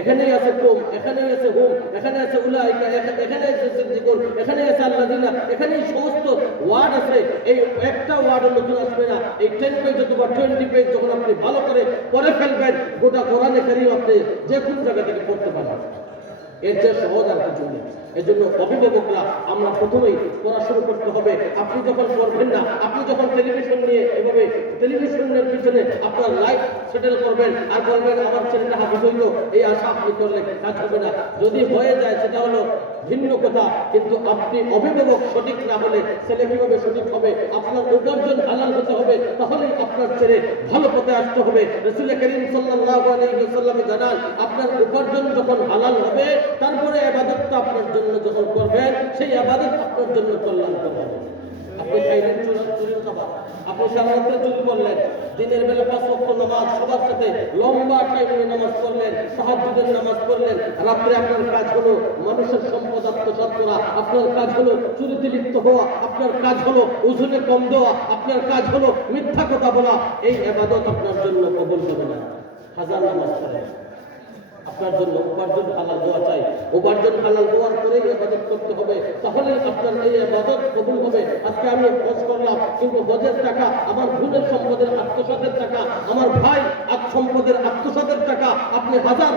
এখানেই আছে কুম, এখানেই আছে হুম, এখানে আছে উলাইকা, এখানে আছে সিদ্দিকুন, এখানে আছে আল্লাযিনা, এখানেই সমস্ত ওয়ার্ড আছে। এই একটা ওয়ার্ড নতুন আসবে না। এই 10 পেজ অথবা 20 পেজ যখন আপনি ভালো করে পড়ে ফেলবেন, গোটা কোরআনে কারিম আপনি যে কোনো জায়গা থেকে পড়তে পারবেন। এর যে সহজ আর কিছু নেই। এজন্য অভিভাবকরা আমরা প্রথমেই পড়া শুরু করতে হবে। আপনি যখন পড়বেন না, আপনি যখন টেলিভিশন নিয়ে এভাবে টেলিভিশনের পিছনে আপনার লাইফ সেটেল করবেন আর বলবেন আমার ছেলেটা হাফেজ হইল, এই আশা আপনি করলে কাজ হবে না। যদি হয়ে যায় সেটা হলো ভিন্ন কথা, কিন্তু আপনি অভিভাবক সঠিক না হলে ছেলে কিভাবে সঠিক হবে? আপনার উপার্জন হালাল হতে হবে, তাহলেই আপনার ছেলে ভালো পথে আসতে হবে। রাসূল করিম সাল্লাল্লাহু আলাইহি ওয়াসাল্লাম জানান, আপনার উপার্জন যখন হালাল হবে, তারপরে ইবাদতটা আপনার জন্য যখন করবেন, সেই ইবাদত আপনার জন্য কল্যাণকর হবে। আপনি খাইলেন চুরির খাবার, আপনি সারা রাত্রে চুরি করলেন, দিনের বেলা 5 ওয়াক্ত নামাজ সবার সাথে লম্বা টাইমে নামাজ পড়লেন, তাহাজ্জুদের নামাজ পড়লেন, রাত্রে আপনার কাজ হলো মানুষের সম্পদ আত্মসাৎ করা, আপনার কাজ হলো চুরিতে লিপ্ত হওয়া, আপনার কাজ হলো ওজনে কম দেওয়া, আপনার কাজ হলো মিথ্যা কথা বলা, এই ইবাদত আপনার জন্য কবুল হবে না। হাজার নামাজ পড়েন, আপনার জন্য উপার্জন হালাল দোয়া চাই, উপার্জন হালাল দোয়ার পরে ইবাদত করতে হবে, তাহলে আপনার এই ইবাদত কবুল হবে। আজকে আমি হজ করলাম, কিন্তু হজের টাকা আমার বোনের সম্পদের আত্মসাতের টাকা, আমার ভাই সম্পদের আত্মসাতের টাকা, আপনি হাজার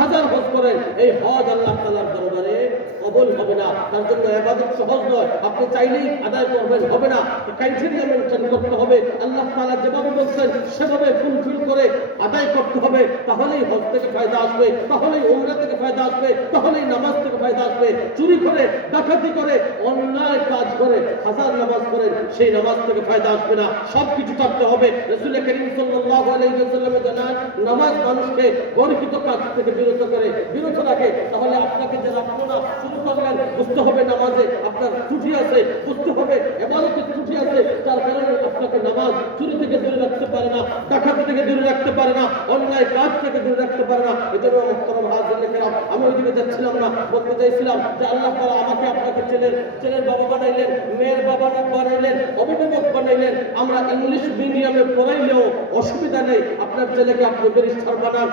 হাজার হজ করেন, এই হজ আল্লাহ তাআলার দরবারে কবুল হবে না। তার জন্য ইবাদত সহজ নয়, আপনি চাইলেই আদায় করবেন হবে না, ক্রাইটেরিয়া মেনটেন করতে হবে। আল্লাহ তাআলা যেভাবে বলছেন সেভাবে ফুলফিল করে আদায় করতে হবে, তাহলেই হজ থেকে ফায়দা আসবে, তাহলেই উমরা থেকে ফায়দা আসবে, তাহলেই নামাজ থেকে ফায়দা আসবে। চুরি করে, ডাকাতি করে, অন্যায় কাজ করে হাজার নামাজ করেন, সেই নামাজ থেকে ফায়দা আসবে না। সবকিছু করতে হবে। রাসূল করিম সাল্লাল্লাহু আলাইহি ওয়াসাল্লাম জানান, নামাজ মানুষকে গর্হিত কাজ থেকে বিরত রাখে। তাহলে আপনাকে যারা আপনারা শুরু করলেন, বুঝতে হবে নামাজে আপনার ত্রুটি আছে, বুঝতে হবে ইবাদতে ত্রুটি আছে, যার কারণে আপনাকে নামাজ চুরি থেকে দূরে রাখতে পারে না, ডাকাতি থেকে দূরে রাখতে পারে না, অন্যায় কাজ থেকে দূরে রাখতে পারে না। এজন্য মুহতারাম হাজিরিন কিরাম, আমি ওইদিকে যাচ্ছিলাম না, বলতে চাইছিলাম যে আল্লাহ তাআলা আমাকে আপনাকে ছেলের বাবা বানাইলেন, মেয়ের বাবা বানাইলেন, অভিভাবক বানাইলেন। আমরা ইংলিশ মিডিয়ামে পড়াইলেও অসুবিধা নেই। আপনার ছেলেকে আপনি ব্যারিস্টার বানান,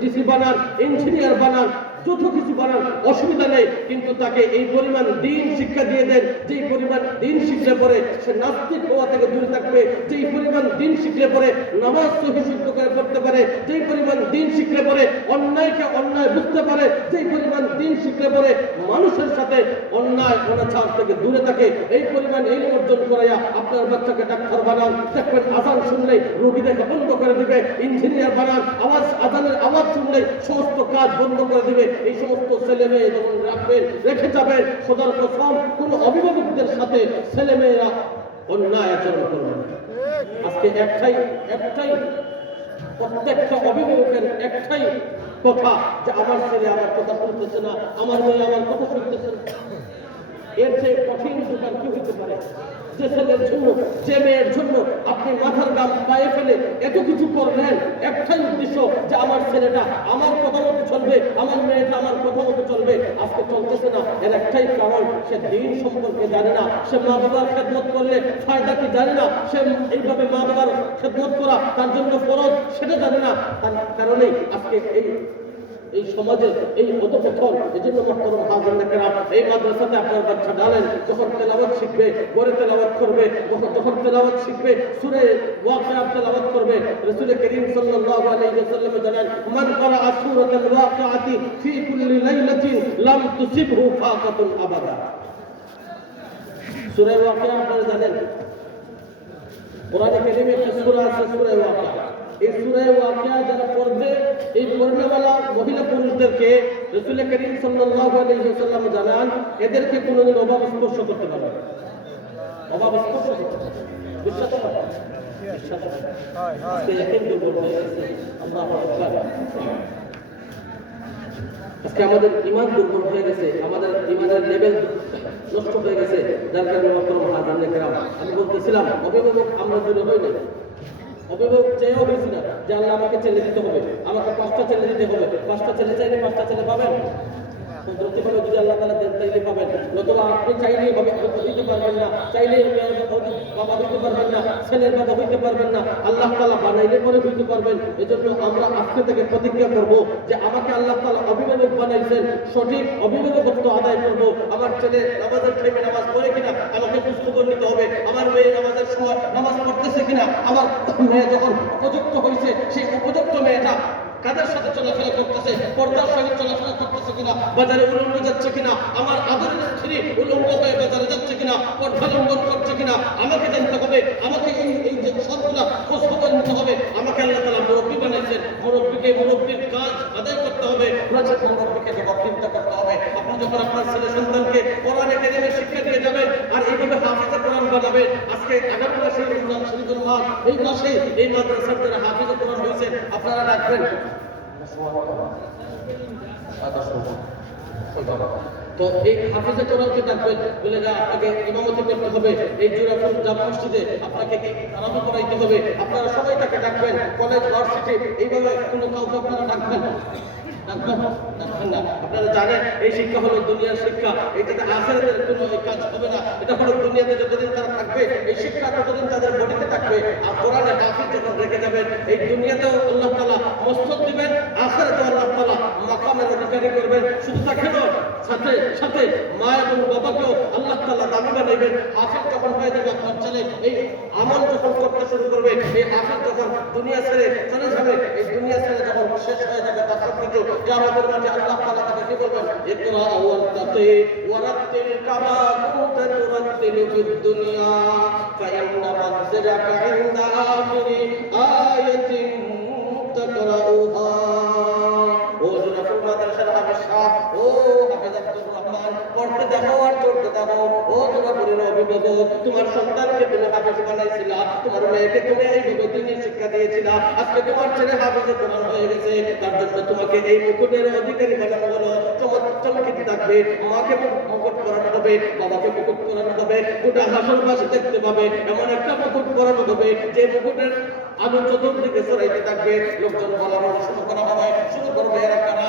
ডিসি বানান, ইঞ্জিনিয়ার বানান, যত কিছু বানান, অসুবিধা নেই, কিন্তু তাকে এই পরিমাণ দ্বীন শিক্ষা দিয়ে দেন, যেই পরিমাণ দ্বীন শিখলে পরে সে নাস্তিক হওয়া থেকে দূরে থাকবে, যেই পরিমাণ দ্বীন শিখলে পরে নামাজ সহি শুদ্ধ করে পড়তে পারে, যেই পরিমাণ দ্বীন শিখলে পরে অন্যায়কে অন্যায় বুঝতে পারে, যেই পরিমাণ দ্বীন শিখলে পরে মানুষের সাথে অন্যায় অনাচার থেকে দূরে থাকে, এই পরিমাণ এই অর্জন করাইয়া আপনার বাচ্চাকে ডাক্তার বানান। দেখবেন আজান শুনলেই রোগী দেখে বন্ধ করে দিবে, ইঞ্জিনিয়ার বানান, আজানের আওয়াজ শুনলেই সমস্ত কাজ বন্ধ করে দিবে। এই সমস্ত ছেলে মেয়ে যখন রাখবেন, রেখে যাবেন, খোদার কসম কোন অভিভাবকদের সাথে ছেলে মেয়েরা অন্যায় আচরণ করবে না। আজকে একটাই প্রত্যেকটা অভিভাবকের একটাই কথা যে আমার ছেলে আমার কথা শুনতেছে না, আমার মেয়ে আমার কথা শুনতেছে না। এর চেয়ে কঠিন দোকান কি হতে পারে? যে ছেলের জন্য, যে মেয়ের জন্য আপনি মাথার গাম পায়ে ফেলে এত কিছু করলেন, একটাই উদ্দেশ্য যে আমার ছেলেটা আমার কথা মতো চলবে, আমার মেয়েটা আমার কথা মতো চলবে। আজকে চলতেছে না, এর একটাই কারণ, সে দ্বীন সম্পর্কে জানে না, সে মা বাবার খেদমত করলে ফায়দা কি জানে না, সে এইভাবে মা বাবার খেদমত করা তার জন্য ফরজ সেটা জানে না। তার কারণেই আজকে এই সমাজে এই অধঃপতন। এজন্য মুহতারাম হাজিরিন কেরাম, এই মাদ্রাসাতে আপনার বাচ্চা ডালেন, যখন তেলাওয়াত শিখবে, গড়ে তেলাওয়াত করবে, যখন তেলাওয়াত শিখবে সূরা ওয়াকিয়া তেলাওয়াত করবে। রাসূল করিম সাল্লাল্লাহু আলাইহি ওয়াসাল্লাম জানান, মান ক্বারা সূরাতাল ওয়াকিয়াতি ফি কুল্লি লাইলাতিন লাম তুসিবহু ফাকাতুন আবাদা। সূরা ওয়াকিয়া আপনারা জানেন, কোরআনে কারীমে একটা সূরা আছে সূরা ওয়াকিয়া। এই সূরা ওয়াকিয়া যারা পড়বে, এই পড়নেওয়ালা মহিলা পুরুষদেরকে রাসূল করিম সাল্লাল্লাহু আলাইহি ওয়াসাল্লাম জানান, এদেরকে কোনোদিন অভাব স্পর্শ করতে পারবে না। অভাব স্পর্শ করতে পারবে না। বিশ্বাস করেন? বিশ্বাস করেন? আজকে ইয়াকিন দুর্বল হয়ে গেছে। আল্লাহু আকবার। আজকে আমাদের ঈমান দুর্বল হয়ে গেছে, আমাদের ঈমানের লেভেল নষ্ট হয়ে গেছে। যার কারণে মুহতারাম হাজিরিন কেরাম, আমি বলতেছিলাম অভিভাবক আমরা দূরে হই না। অভিভাবক চেয়েও হয়েছি না যে আল্লাহ আমাকে ছেলে দিতে হবে, আমাকে 5টা ছেলে দিতে হবে। 5টা ছেলে চাইলে 5টা ছেলে পাবেন? যদি আল্লাহ তাআলা দেন তাইলে পাবেন, নতুবা আপনি চাইলেই হবে হইতে পারবেন না, চাইলেই বাবা হইতে পারবেন না, ছেলের বাবা হইতে পারবেন না। আল্লাহ তাআলা বানাইলে পরে হইতে পারবেন। এজন্য আমরা আজকে থেকে প্রতিজ্ঞা করব যে আমাকে আল্লাহ তাআলা অভিভাবক বানাইছেন, সঠিক অভিভাবকত্ব আদায় করব। আমার ছেলে নামাজের টাইমে নামাজ পড়ে কিনা আমাকে খোঁজখবর নিতে হবে, আমার মেয়ে নামাজের সময় নামাজ পড়তেছে কিনা, আমার মেয়ে যখন উপযুক্ত হয়েছে সেই উপযুক্ত মেয়েটা কাদের সাথে চলাফেরা করতেছে, পর্দার সঙ্গে চলাফেরা করতেছে কিনা, বাজারে উলঙ্গ যাচ্ছে কিনা, আমার আদরের স্ত্রী উলঙ্গ হয়ে বাজারে যাচ্ছে কিনা, পর্দা লঙ্ঘন করছে কিনা, আমাকে জানতে হবে। আমাকে এই যে সবগুলা খোঁজ খবর নিতে হবে। আমাকে আল্লাহ তাআলা মুরব্বী বানাইছেন, মুরব্বীর কাজ আদায় করতে হবে, মুরব্বীকে জবাবদিহিতা করতে হবে। আপনি যখন আপনার ছেলে সন্তানকে কোরআনে কারীমের শিক্ষা দিয়ে যাবেন আর এইভাবে হাফেজে কোরআন বানাবেন, আজকে আগামী মাসে রমজান শরীফের মাস, এই মাসে এই মাদ্রাসার যারা হাফেজে কোরআন হয়েছেন আপনারা রাখবেন। তো এই হাফেজে কোরআনকে ডাকবেন, বলে না আপনাকে ইমামতি করতে হবে, এই জোড়াফুল জামা মসজিদে আপনাকে আরম্ভ করাইতে হবে। আপনারা সবাই তাকে ডাকবেন, কলেজ ভার্সিটি এইভাবে কোনো কাউকে আপনারা ডাকবেন না। আপনারা জানেন এই শিক্ষা হলো দুনিয়ার শিক্ষা, এটাতে আখিরাতের কোনো কাজ হবে না। এটা হলো দুনিয়াতে যতদিন তারা থাকবে এই শিক্ষা ততদিন তাদের বডিতে থাকবে। আর কোরআনে হাফিজ যখন রেখে যাবেন, এই দুনিয়াতেও আল্লাহ তাআলা মস্তক দিবেন, আখিরাতেও আল্লাহ তাআলা মাকামের অধিকারী করবেন। শুধু তাকে নয়, সাথে সাথে মা এবং বাবাকেও আল্লাহ তাআলা দামি বানাইবেন। হাফিজ যখন হয়ে যাবে আপনার ছেলে, এই আমল যখন করতে শুরু করবে, এই হাফিজ যখন দুনিয়া ছেড়ে চলে যাবে, এই দুনিয়া ছেড়ে যখন শেষ হয়ে যাবে তার সবকিছু, কিয়ামতের মাঠে আল্লাহ তাআলা তাকে কি বলবেন? ইকরা ওয়ারতাকি ওয়ারাত্তিল কামা কুনতা তুরাত্তিলু ফিদ দুনিয়া ফাইন্না মানজিলাকা ইনদা আখিরি আয়াতিন তাকরাউহা। ও জোরাফুল মাদ্রাসার হাফেজ সাহেব, ও হাফেজ আব্দুর রহমান, পড়তে দেখো আর চড়তে দেখো। ও জোরাফুলের অভিভাবক, তোমার সন্তানকে তুমি হাফেজ বানাইছিলা, তোমার মেয়েকে তুমি এইভাবে দ্বীনের শিক্ষা দিয়েছিলা, আজকে তোমার ছেলে হাফেজে কোরআন হয়ে গেছে, তার জন্য তোমাকে এই মুকুটের অধিকারী বানানো হলো। চমৎকার থাকবে, মাকে মুকুট পরানো হবে, বাবাকে মুকুট পরানো হবে, গোটা হাসর পাশে দেখতে পাবে এমন একটা মুকুট পরানো হবে যে মুকুটের আলো চতুর্দিকে ছড়াইতে থাকবে। লোকজন বলা শুরু করা হবে, শুরু করবে এরা কারা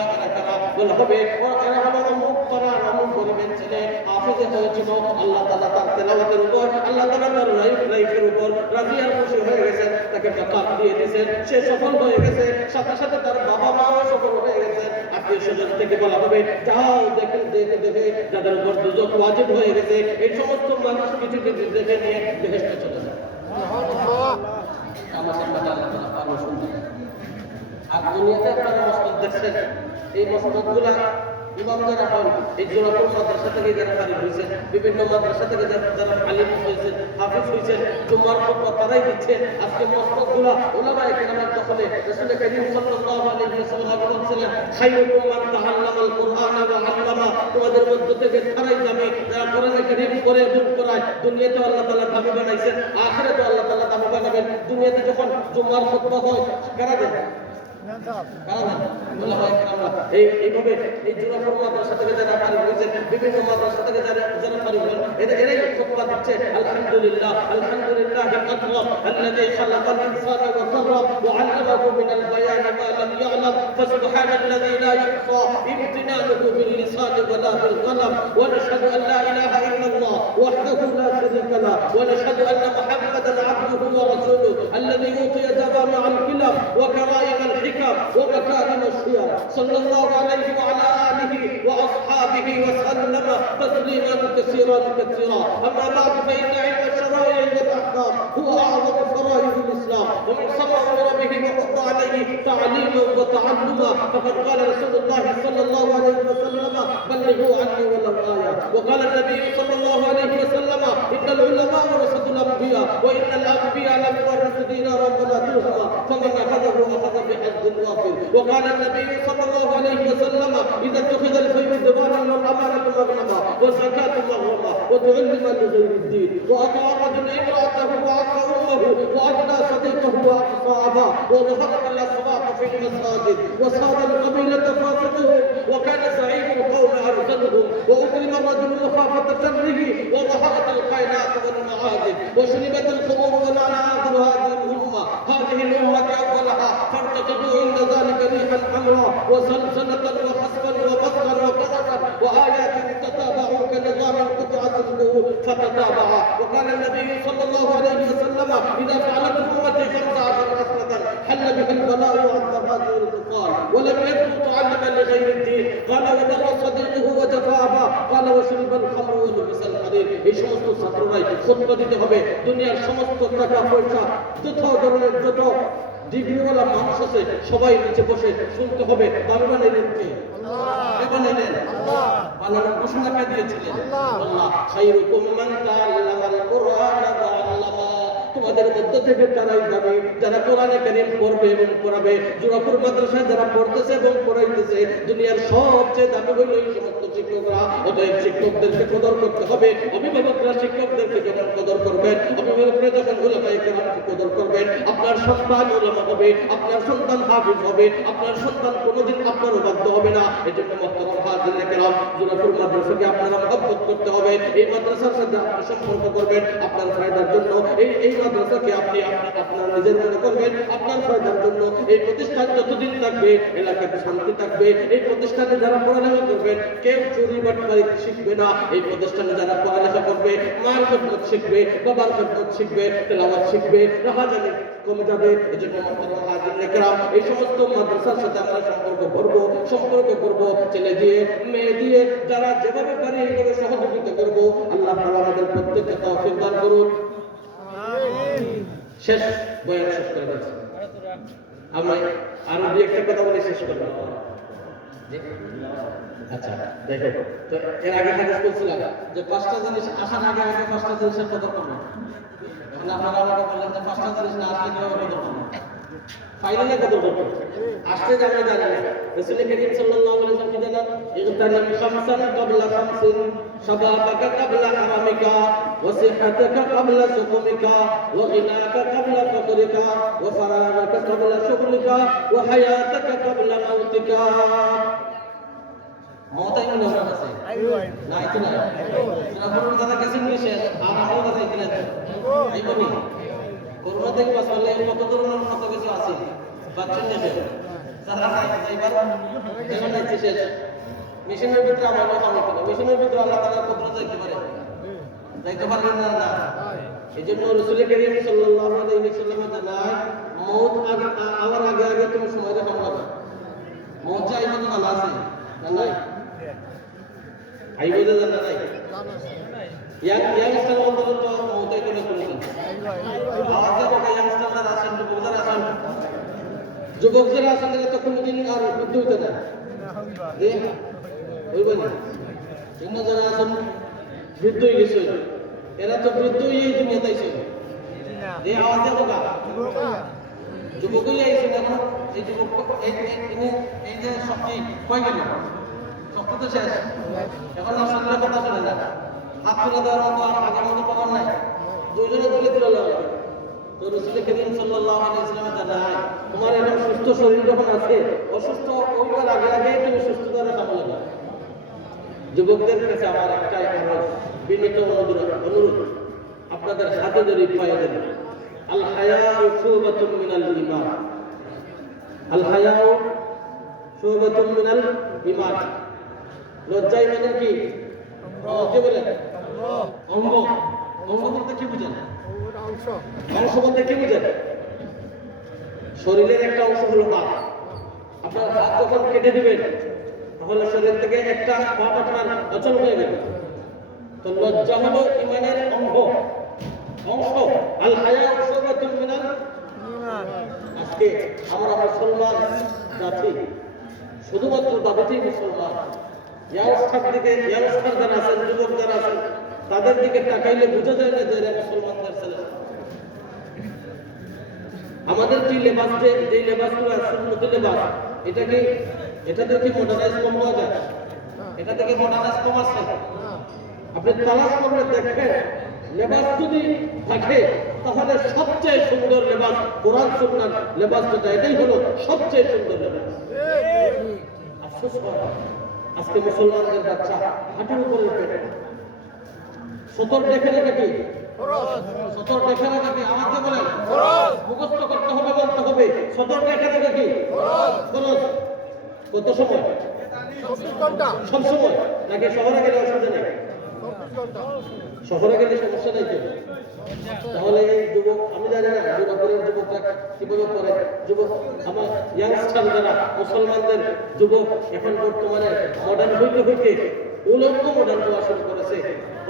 বলা হবে, এরা হলো অমুক করা অমুক গরিবের ছেলে হাফেজে হয়েছিল। আল্লাহ তাআলা তার তেলাওয়াতের উপর, আল্লাহ তাআলা তার লাইফের উপর রাজি আর খুশি হয়ে গেছেন, তাকে টাকা দিয়ে দিয়েছেন, সে সফল হয়ে গেছে, সাথে সাথে তার বাবা মাও সফল হয়ে গেছে। আত্মীয় স্বজন থেকে বলা হবে, যাও দেখে যাদের উপর দুজক ওয়াজিব হয়ে গেছে, এই সমস্ত মানুষ কিছু কিছু দেখে নিয়ে বেহেশতে চলে যায়। আমাদের কথা আল্লাহ তাআলা পারমিশন দেন। আর দুনিয়াতে আপনারা মসজিদ দেখছেন, এই মসজিদগুলা ইমাম যারা হন, এই জোরাফুল মাদ্রাসা থেকে যারা ফারিগ হয়েছেন, বিভিন্ন মাদ্রাসা থেকে যারা আলিম হয়েছেন, হাফিজ হয়েছেন, জুম্মার খুতবা তারাই দিচ্ছে। আজকে মসজিদগুলা উলামায়ে কেরামের দখলে। রাসূল করিম সাল্লাল্লাহু আলাইহি ওয়াসাল্লাম বলেছিলেন, খায়রুকুম মান তাআল্লামাল কুরআনা ওয়া আল্লামা, তোমাদের মধ্য থেকে তারাই দামি যারা কোরআনে কারীম পড়ে এবং পড়ায়। দুনিয়াতে আল্লাহ তাআলা দামি বানাইছেন, আখিরাতে আল্লাহ তাআলা দামি বানাবেন। দুনিয়াতে যখন জুম্মার খুতবা হয় কারা দেন? এইভাবে এই জোড়াপুর মাদ্রাসা থেকে যারা পারি হয়েছেন, বিভিন্ন মাদ্রাসা থেকে যারা পারি হলেন, এরাই খুতবা দিচ্ছে আলহামদুলিল্লাহ আলহামদুলিল্লাহ الذي خلق الإنسان وكرم وعلمه من البيان ما لم يعلم فسبحان الذي لا يحصى امتنانه باللسان ولا بالقلم ونشهد أن لا إله إلا الله وحده لا شريك له ونشهد أن محمدا عبده ورسوله الذي أوتي جوامع الكلم وكرائم الحكم ومكارم الشيم صلى الله عليه وعلى آله وأصحابه وسلم تسليما كثيرا كثيرا أما بعد فإن علم الشرائع والأحكام هو أعظم فرائض الإسلام ومن صلى أمر به وحض عليه تعليما وتعلما فقد قال رسول الله صلى الله عليه وسلم بلغوا عني ولو آية وقال النبي صلى الله عليه وسلم إن العلماء ورثة الأنبياء وإن الأنبياء لم يورثوا دينارا ولا درهما فمن أخذه أخذ بحظ وافر وقال النبي صلى الله عليه وسلم إذا اتخذ الفيء ديوانا والأمانة مغنما والزكاة مغرما وتعلم لغير الدين وأطاع رجل امرأته وعصى أمه وأدنى صديقه وأقصى أباه وظهرت الأصوات في المساجد وصار القبيلة فاسقهم وكان زعيم القوم أرسلهم وأكرم الرجل مخافة شره وظهرت القينات والمعازف وشربت الخمور والعناذر هذه الأمة أولها فارتقبوا عند ذلك ريحا حمراء وسلسلة وخسفا وبطرا وقرصا وآيات تتابعوا كنظام قطعة النور فتتابعا وقال النبي صلى الله عليه وسلم إذا فعلت أمتي 15 حسنة حل بها البلاء وعذب هذه الكفار ولم يكن تعلما لغير الدين قال وبر صديقه وجفافا قال وشرب الخمر ولبس الحرير এই সমস্ত ছাত্ররাই খুতবা দিতে হবে দুনিয়ার সমস্ত টাকা পয়সা যত ধরনের যত ডিগ্রিওয়ালা মানুষ আছে সবাই নিচে বসে শুনতে হবে দাবি বানাইলেন কে? কে বানাইলেন? বানানোর ঘোষণা কে দিয়েছিলেন? আল্লাহ। খায়রুকুম মান তাআল্লামাল কুরআন ওয়া আল্লামা তোমাদের মধ্য থেকে তারাই যাবে যারা কোরআনে কারীম পড়বে এবং পড়াবে। জোড়াপুর মাদ্রাসায় যারা পড়তেছে এবং পড়াইতেছে দুনিয়ার সবচেয়ে দামি হইল এই সমস্ত শিক্ষকরা। অতএব শিক্ষকদেরকে কদর করতে হবে। অভিভাবকরা শিক্ষকদেরকে যখন কদর করবেন, অভিভাবকরা যখন উলামায়ে কেরামকে কদর করবেন, আপনার সন্তান উলামা হবে, আপনার সন্তান হাফেজ হবে, আপনার সন্তান কোনোদিন আপনার বাধ্য হবে না। এজন্য মুহতারাম হাজিরিনে কেরাম, জোড়াপুর মাদ্রাসাকে আপনারা মহব্বত করতে হবে। এই মাদ্রাসার সাথে আপনি সম্পর্ক করবেন আপনার ফায়দার জন্য। এই মাদ্রাসাকে আপনি আপনার নিজের মনে করবেন আপনার ফায়দার জন্য। এই প্রতিষ্ঠান যতদিন থাকবে এলাকাতে শান্তি থাকবে। এই প্রতিষ্ঠানে যারা পড়ালেখা করবেন কেউ চুরি বাটপারি শিখবে না। এই প্রতিষ্ঠানে যারা পড়ালেখা করবে মার খেদমত শিখবে, বাবার খেদমত শিখবে, তেলাওয়াত শিখবে, রাহাজানি কমে যাবে। এজন্য মুহতারাম হাজিরিনে কেরাম, এই সমস্ত মাদ্রাসার সাথে আমরা সম্পর্ক করব ছেলে দিয়ে মেয়ে দিয়ে যারা যেভাবে পারি এইভাবে সহযোগিতা করব। আল্লাহ তাআলা আমাদের প্রত্যেককে তৌফিক দান করুন। শেষ বয়ান শেষ করে দিচ্ছি। আমি আরো দুই একটা কথা বলে শেষ করব। আচ্ছা দেখো, তো এর আগে হাদিস বলছিলাম যে 5টা জিনিস আসার আগে 5টা জিনিসের কদর করবেন। আপনারা আমাকে বললেন যে 5টা জিনিস না আসলে কিভাবে কদর করবেন? ফাইনালে কদর করবেন। আসতে জানা জানা রাসূল করিম সাল্লাল্লাহু আলাইহি ওয়াসাল্লাম কি জানান? ইগতানিম খামসান ক্বাবলা খামসিন শাবাবাকা ক্বাবলা হারামিকা ওয়া সিহহাতাকা ক্বাবলা সুকুমিকা ওয়া গিনাকা ক্বাবলা ফাকরিকা ওয়া ফারাগাকা ক্বাবলা শুগলিকা ওয়া হায়াতাকা ক্বাবলা মাউতিকা। মওতাই মনে আছে না? এটা না সুরাপুর জানা কাছে নিয়ে শেষ আর আমার কথা এখানে এই বলি করোনা থেকে বাঁচলে কত ধরনের কত কিছু আছে বাচ্চা নেবে যারা যাইবার যেমন আছে শেষ মিশনের ভিতরে আমার কথা বলতে মিশনের ভিতরে আল্লাহ তাআলা কুদরত যাইতে পারলেন না। এই জন্য রাসূল করিম সাল্লাল্লাহু আলাইহি ওয়াসাল্লাম জানায় মওত আওয়ার আগে আগে তুমি সময় দেখো না। মওত চাই কত ভালো আছে না নাই? আইবো জানা নাই? ইয়াংস্টার বলতে তো মওতাই করে শুনছেন। আওয়াজে বকা ইয়াংস্টাররা আছেন, যুবকরা আছেন, যুবকরা আছেন তো কোনদিন আর বৃদ্ধ হইতে না। হইব না। অন্য যারা আছেন বৃদ্ধ হয়ে গেছে, এরা তো বৃদ্ধ হয়ে এই দুনিয়াতে আইছে। এই আওয়াজে বকা যুবকই আইছে না। এই যুবক এই যে শক্তি কই গেল? শক্তি তো শেষ। এখন না শুনলে কথা শুনে না। হাত তুলে দেওয়ার মতো আর আগের মতো পাওয়ার নাই। দুইজনে তুলে তুলে তো রাসূল করিম সাল্লাল্লাহু আলাইহি ওয়াসাল্লাম জানায় তোমার এখন সুস্থ শরীর যখন আছে, অসুস্থ হইবার আগে আগে তুমি সুস্থতার সামনে যাও। যুবকদের কাছে আমার একটাই বিনীত অনুরোধ, আপনাদের হাতে ধরে পায়ে ধরে, আল হায়াউ শুবাতুম মিনাল ঈমান, আল হায়াউ শুবাতুম মিনাল ঈমান। লজ্জা ইমানের কি? কি বলে? অঙ্গ। অঙ্গ বলতে কি বুঝেন? অংশ বলতে কি বুঝেন? শরীরের একটা অংশ হলো হাত। আপনার হাত যখন কেটে দিবেন, তাহলে শরীর থেকে একটা পার্ট আপনার অচল হয়ে গেল। তো লজ্জা হলো ইমানের অঙ্গ, অংশ। আল হায়া শুবাতুম মিনাল ঈমান। আজকে আমরা মুসলমান জাতি, শুধুমাত্র দাবিতেই মুসলমান। ইয়াংস্টার যারা আছেন, যুবক যারা আছেন, তাদের দিকে তাকাইলে বোঝা যায় না যে এরা মুসলমানদের ছেলে। আমাদের কি লেবাস, যে লেবাসগুলো সুন্নতি লেবাস, এটাতে কি মডার্নাইজ কম হওয়া যায়? এটা থেকে মডার্নাইজ কম আছে? আপনি তালাশ করলে দেখেন, লেবাস যদি থাকে তাহলে সবচেয়ে সুন্দর লেবাস কোরআন সুন্নাহর লেবাস যেটা, এটাই হলো সবচেয়ে সুন্দর লেবাস। আফসোস হয় আজকে মুসলমানদের বাচ্চা হাঁটুর উপরে পেটে। সতর দেখে রেখে কি? সতর দেখে রেখে কি? আমাকে বলেন, মুখস্থ করতে হবে, বলতে হবে। সতর দেখে রেখে কি? খরচ। কত সময়? সব সময় নাকি শহরে গেলে অসুবিধা নেই? শহরে গেলে সমস্যা নেই তো? তাহলে এই যুবক, আমি জানি না যুবকরা কিভাবে করে। যুবক আমার ইয়াংস্টার যারা মুসলমানদের যুবক এখন বর্তমানে মডার্ন হইতে হইতে উলঙ্গ মডার্ন হওয়া শুরু করেছে।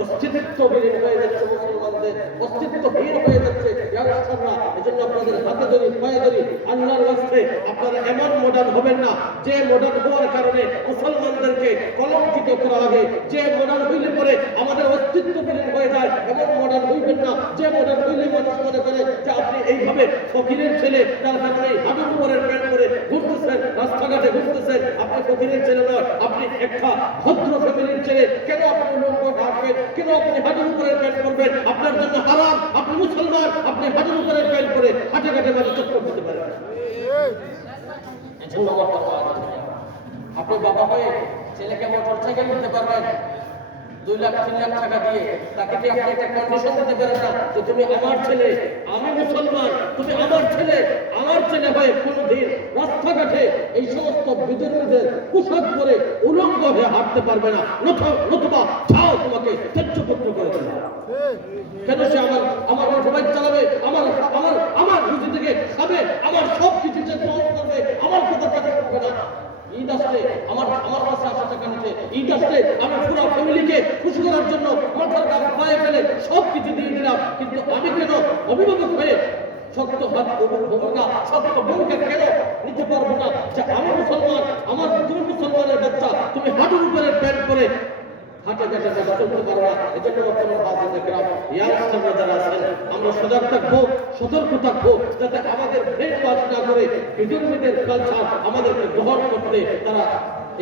অস্তিত্বহীন হয়ে যাচ্ছে মুসলমানদের, অস্তিত্বহীন হয়ে যাচ্ছে ইয়াংস্টাররা। এজন্য আপনাদের হাতে ধরি, পায়ে ধরি, আল্লাহর রাস্তায় আপনারা এমন মডার্ন হবেন না যে মডার্ন হওয়ার কারণে মুসলমানদেরকে কলঙ্কিত করা হবে। যে মডার্ন হইলে পরে আমাদের অস্তিত্বহীন হয়ে যায়, এমন মডার্ন হইবেন না যে মডার্ন হইলে মানুষ মনে করে যে আপনি এইভাবে ফকিরের ছেলে, তার কারণে হাঁটুর উপরের প্যান্ট করে ঘুরতেছেন, রাস্তাঘাটে ঘুরতেছেন। আপনি ফকিরের ছেলে নয়, আপনি একটা ভদ্র ফ্যামিলির ছেলে। কেন আপনি উলঙ্গ হাঁটবেন? কেন আপনি হাঁটুর উপরের প্যান্ট করবেন? আপনার জন্য হারাম। আপনি মুসলমান, আপনি হাঁটুর উপরের প্যান্ট করে হাঁটে ঘাটে মানুষ চক্কর করতে পারেন। এজন্য আপনি বাবা হয়ে ছেলেকে মোটর সাইকেল দিতে পারবেন 2 লাখ 3 লাখ টাকা দিয়ে। তাকে কি আপনি একটা কন্ডিশন দিতে পারেন না যে তুমি আমার ছেলে, আমি মুসলমান, তুমি আমার ছেলে হয়ে কোনোদিন রাস্তাঘাটে এই সমস্ত বিধর্মীদের পোশাক পরে উলঙ্গ হয়ে হাঁটতে পারবে না। নতুবা চাও তোমাকে ত্যায্যপুত্র করে দেবে। কেন সে আমার মোটরবাইক চালাবে, আমার রুজি থেকে খাবে, আমার সব কিছু সে গ্রহণ করবে, আমার কথা কাছে করবে না। ঈদ আসলে আমার কাছে আসা টাকা নিতে, ঈদ আসলে আমি পুরো ফ্যামিলিকে খুশি করার জন্য মাথার গাম পায়ে ফেলে সব কিছু দিয়ে দিলাম। কিন্তু আমি কেন অভিভাবক হয়ে শক্ত হাত ভূমিকা, শক্ত ভূমিকা কেন নিতে পারবো না যে আমি মুসলমান, তুমি মুসলমানের বাচ্চা, তুমি হাঁটুর উপরে প্যান্ট করে হাঁটে ঘাটে যারা চলতে পারো না। এজন্য বর্তমান হাজিরা ইয়াংস্টাররা যারা আছেন, আমরা সজাগ থাকবো, সতর্ক থাকবো, যাতে আমাদের ব্রেন ওয়াশ না করে বিধর্মীদের কালচার আমাদেরকে গ্রহণ করতে তারা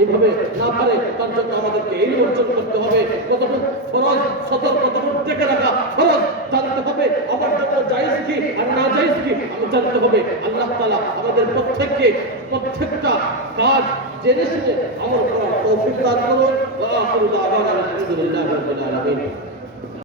এইভাবে না পারে। তার জন্য আমাদেরকে এই অর্জন করতে হবে। কতটুকু ফরজ, সতর্ক, কতটুকু দেখে রাখা ফরজ জানতে হবে। আমার জন্য জায়েজ কি আর না জায়েজ কি আমি জানতে হবে। আল্লাহ তাআলা আমাদের প্রত্যেকটা কাজ জেনে শুনে আমল করার তৌফিক দান করুন। ওয়া আখিরু দাওয়ানা আলহামদুলিল্লাহি রাব্বিল আলামিন।